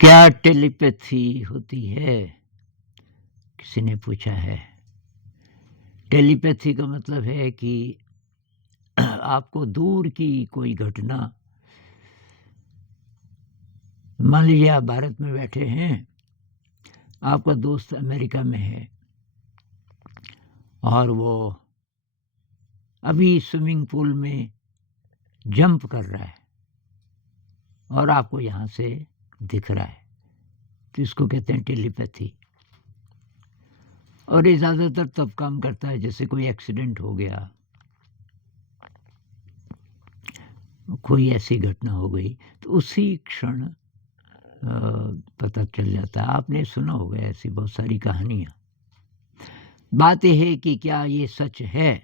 क्या टेलीपैथी होती है? किसी ने पूछा है। टेलीपैथी का मतलब है कि आपको दूर की कोई घटना, मान लीजिए आप भारत में बैठे हैं, आपका दोस्त अमेरिका में है और वो अभी स्विमिंग पूल में जंप कर रहा है और आपको यहाँ से दिख रहा है, तो इसको कहते हैं टेलीपैथी। और ये ज़्यादातर तब काम करता है जैसे कोई एक्सीडेंट हो गया, कोई ऐसी घटना हो गई, तो उसी क्षण पता चल जाता है। आपने सुना होगा ऐसी बहुत सारी कहानियाँ। बात यह है कि क्या ये सच है?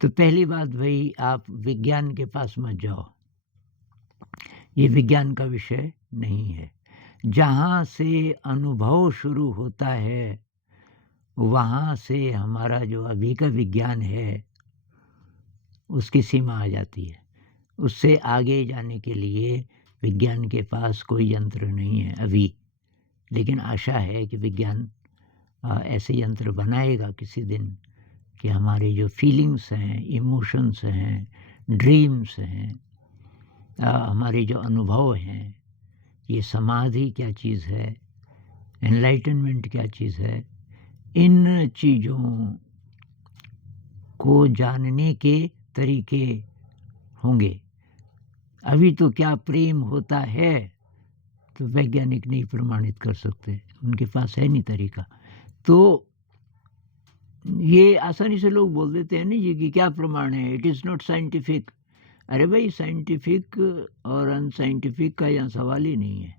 तो पहली बात भाई, आप विज्ञान के पास मत जाओ, ये विज्ञान का विषय नहीं है। जहाँ से अनुभव शुरू होता है वहाँ से हमारा जो अभी का विज्ञान है उसकी सीमा आ जाती है। उससे आगे जाने के लिए विज्ञान के पास कोई यंत्र नहीं है अभी, लेकिन आशा है कि विज्ञान ऐसे यंत्र बनाएगा किसी दिन कि हमारे जो फीलिंग्स हैं, इमोशंस हैं, ड्रीम्स हैं, हमारे जो अनुभव हैं, ये समाधि क्या चीज़ है, एनलाइटनमेंट क्या चीज़ है, इन चीज़ों को जानने के तरीके होंगे। अभी तो क्या प्रेम होता है तो वैज्ञानिक नहीं प्रमाणित कर सकते, उनके पास है नहीं तरीका। तो ये आसानी से लोग बोल देते हैं ना जी कि क्या प्रमाण है, इट इज़ नॉट साइंटिफिक। अरे भाई, साइंटिफिक और अनसाइंटिफिक का यहाँ सवाल ही नहीं है।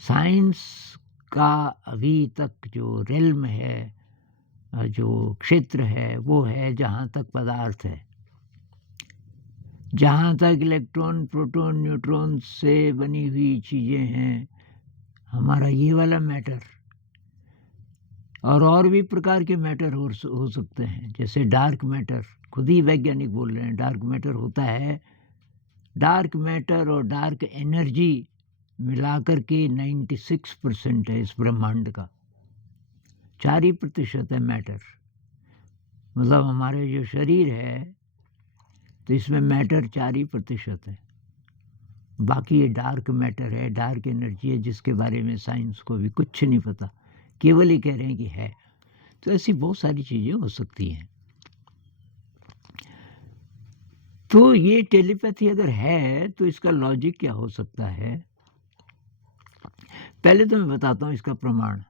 साइंस का अभी तक जो रेल्म है, जो क्षेत्र है, वो है जहाँ तक पदार्थ है, जहाँ तक इलेक्ट्रॉन, प्रोटॉन, न्यूट्रॉन से बनी हुई चीज़ें हैं, हमारा ये वाला मैटर। और भी प्रकार के मैटर हो सकते हैं, जैसे डार्क मैटर। खुद ही वैज्ञानिक बोल रहे हैं डार्क मैटर होता है। डार्क मैटर और डार्क एनर्जी मिलाकर के 96% है इस ब्रह्मांड का, 4% है मैटर। मतलब हमारे जो शरीर है तो इसमें मैटर 4% है, बाकी ये डार्क मैटर है, डार्क एनर्जी है, जिसके बारे में साइंस को भी कुछ नहीं पता, केवल ये कह रहे हैं कि है। तो ऐसी बहुत सारी चीज़ें हो सकती हैं। तो ये टेलीपैथी अगर है तो इसका लॉजिक क्या हो सकता है? पहले तो मैं बताता हूँ इसका प्रमाण।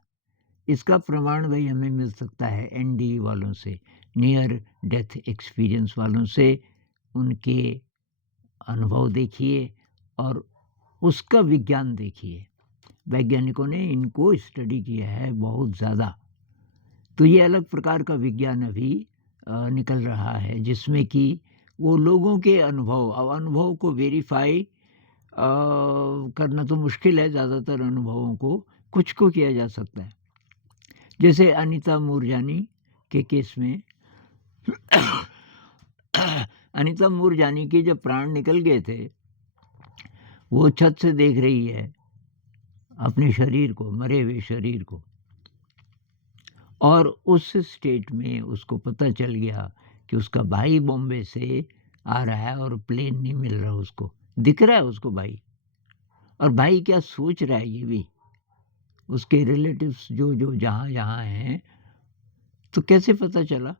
इसका प्रमाण भाई हमें मिल सकता है एनडी वालों से, नियर डेथ एक्सपीरियंस वालों से। उनके अनुभव देखिए और उसका विज्ञान देखिए। वैज्ञानिकों ने इनको स्टडी किया है बहुत ज़्यादा। तो ये अलग प्रकार का विज्ञान अभी निकल रहा है, जिसमें कि वो लोगों के अनुभव, अब अनुभव को वेरीफाई करना तो मुश्किल है। ज़्यादातर अनुभवों को कुछ को किया जा सकता है, जैसे अनीता मूरजानी के केस में। अनीता मूरजानी के जब प्राण निकल गए थे, वो छत से देख रही है अपने शरीर को, मरे हुए शरीर को, और उस स्टेट में उसको पता चल गया कि उसका भाई बॉम्बे से आ रहा है और प्लेन नहीं मिल रहा, उसको दिख रहा है उसको भाई। और भाई क्या सोच रहा है ये भी, उसके रिलेटिव्स जो जो जहाँ जहाँ हैं। तो कैसे पता चला?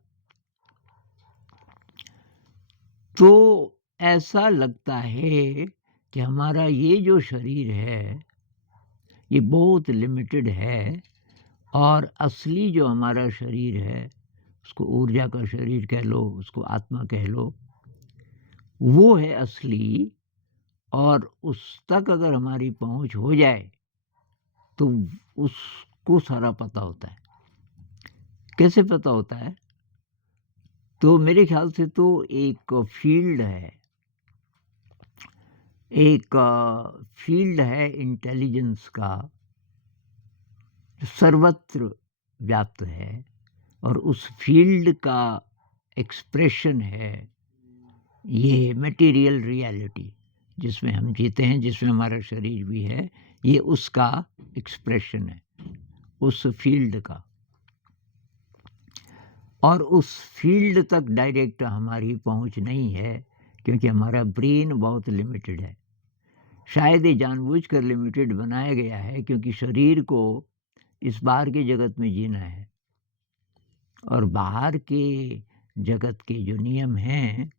तो ऐसा लगता है कि हमारा ये जो शरीर है ये बहुत लिमिटेड है, और असली जो हमारा शरीर है, उसको ऊर्जा का शरीर कह लो, उसको आत्मा कह लो, वो है असली। और उस तक अगर हमारी पहुंच हो जाए तो उसको सारा पता होता है। कैसे पता होता है? तो मेरे ख्याल से तो एक फील्ड है, एक फील्ड है इंटेलिजेंस का, जो सर्वत्र व्याप्त है, और उस फील्ड का एक्सप्रेशन है ये मटेरियल रियलिटी। जिसमें हम जीते हैं, जिसमें हमारा शरीर भी है, ये उसका एक्सप्रेशन है, उस फील्ड का। और उस फील्ड तक डायरेक्ट हमारी पहुंच नहीं है, क्योंकि हमारा ब्रेन बहुत लिमिटेड है। शायद ये जानबूझकर लिमिटेड बनाया गया है, क्योंकि शरीर को इस बाहर के जगत में जीना है, और बाहर के जगत के जो नियम हैं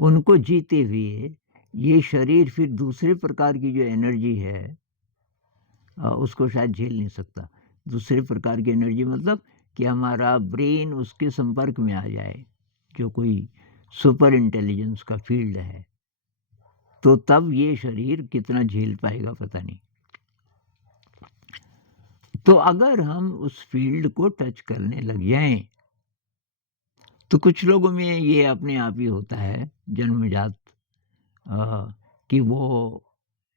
उनको जीते हुए ये शरीर फिर दूसरे प्रकार की जो एनर्जी है उसको शायद झेल नहीं सकता। दूसरे प्रकार की एनर्जी मतलब कि हमारा ब्रेन उसके संपर्क में आ जाए, जो कोई सुपर इंटेलिजेंस का फील्ड है, तो तब ये शरीर कितना झेल पाएगा पता नहीं। तो अगर हम उस फील्ड को टच करने लग जाएं, तो कुछ लोगों में ये अपने आप ही होता है जन्मजात, कि वो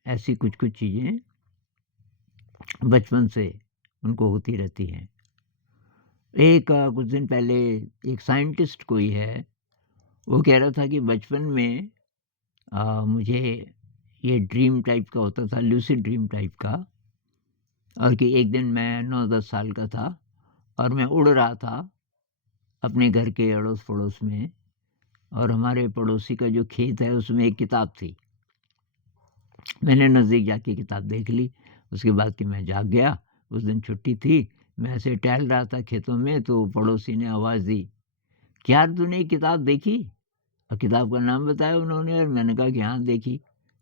ऐसी कुछ कुछ चीज़ें बचपन से उनको होती रहती हैं। एक कुछ दिन पहले एक साइंटिस्ट कोई है, वो कह रहा था कि बचपन में मुझे ये ड्रीम टाइप का होता था, लूसिड ड्रीम टाइप का, और कि एक दिन मैं 9-10 साल का था और मैं उड़ रहा था अपने घर के अड़ोस पड़ोस में, और हमारे पड़ोसी का जो खेत है उसमें एक किताब थी। मैंने नज़दीक जाके किताब देख ली। उसके बाद कि मैं जाग गया। उस दिन छुट्टी थी, मैं ऐसे टहल रहा था खेतों में, तो पड़ोसी ने आवाज़ दी, क्या यार तूने ये किताब देखी? और किताब का नाम बताया उन्होंने, और मैंने कहा कि हाँ देखी।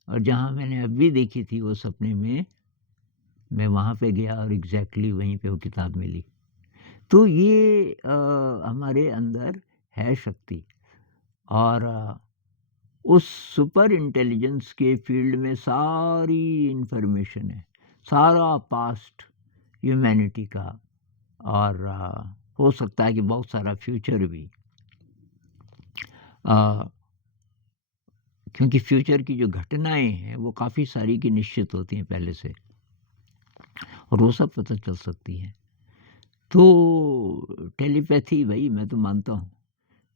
और जहाँ मैंने अभी देखी थी वो सपने में, मैं वहाँ पे गया और एग्जैक्टली वहीं पे वो किताब मिली। तो ये हमारे अंदर है शक्ति, और उस सुपर इंटेलिजेंस के फील्ड में सारी इंफॉर्मेशन है, सारा पास्ट ह्यूमैनिटी का, और हो सकता है कि बहुत सारा फ्यूचर भी, क्योंकि फ्यूचर की जो घटनाएं हैं वो काफ़ी सारी की निश्चित होती हैं पहले से, और वो सब पता चल सकती हैं। तो टेलीपैथी भाई मैं तो मानता हूँ,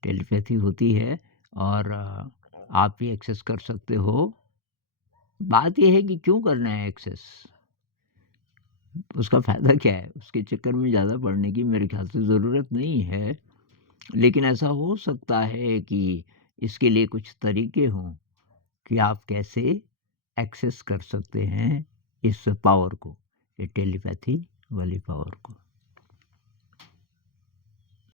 टेलीपैथी होती है, और आप भी एक्सेस कर सकते हो। बात यह है कि क्यों करना है एक्सेस, उसका फ़ायदा क्या है? उसके चक्कर में ज़्यादा पड़ने की मेरे ख्याल से ज़रूरत नहीं है। लेकिन ऐसा हो सकता है कि इसके लिए कुछ तरीके हों कि आप कैसे एक्सेस कर सकते हैं इस पावर को, ये टेलीपैथी वाली पावर को।